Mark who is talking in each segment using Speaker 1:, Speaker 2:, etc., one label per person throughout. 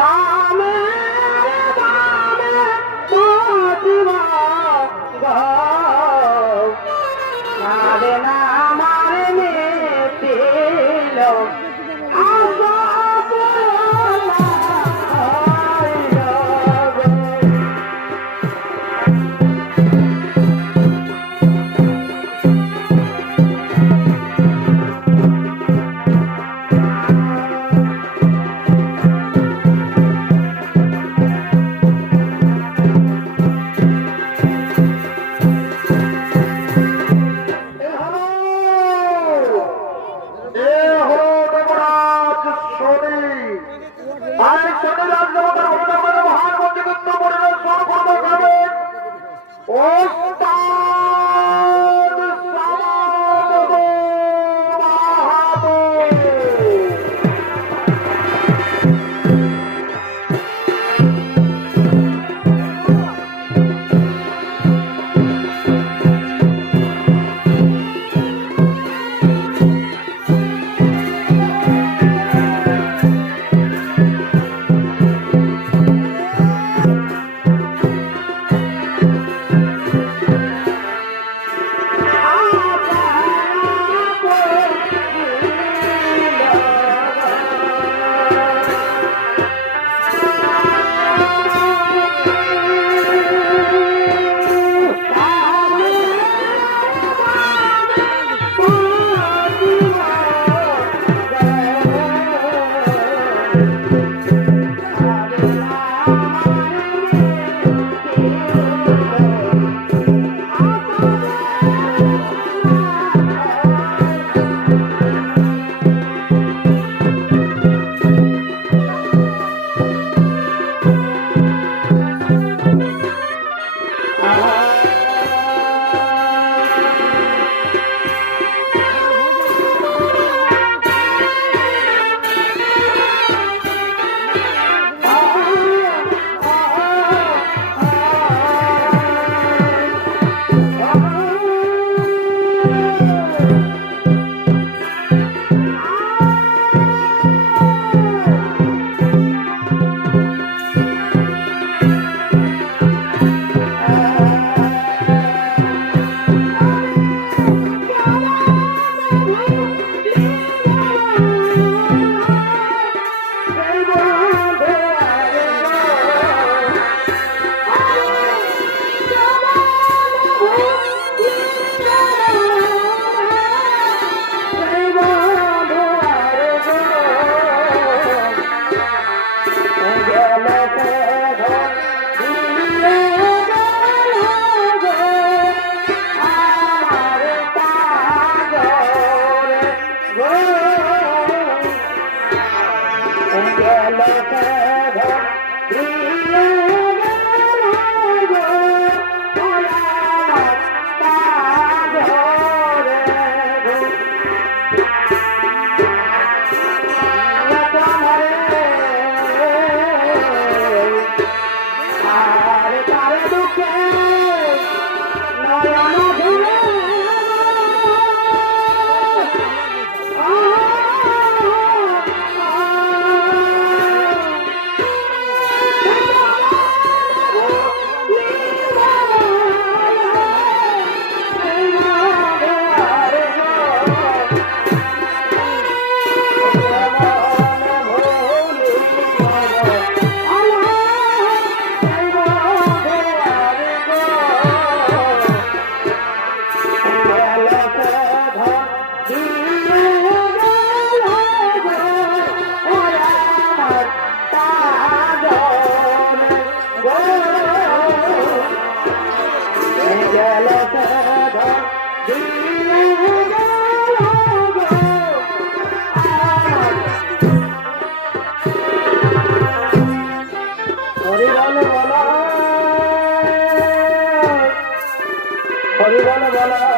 Speaker 1: Ah. Opa! Uh-huh. Abdallah.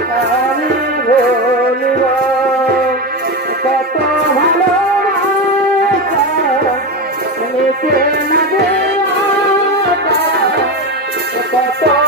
Speaker 1: আমি বলব কত ভালো নিতে না কত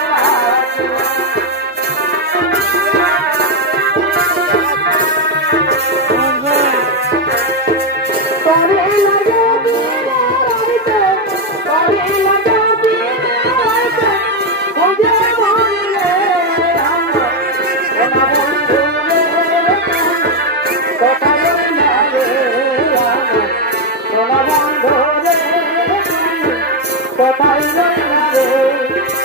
Speaker 1: কোথায় রে।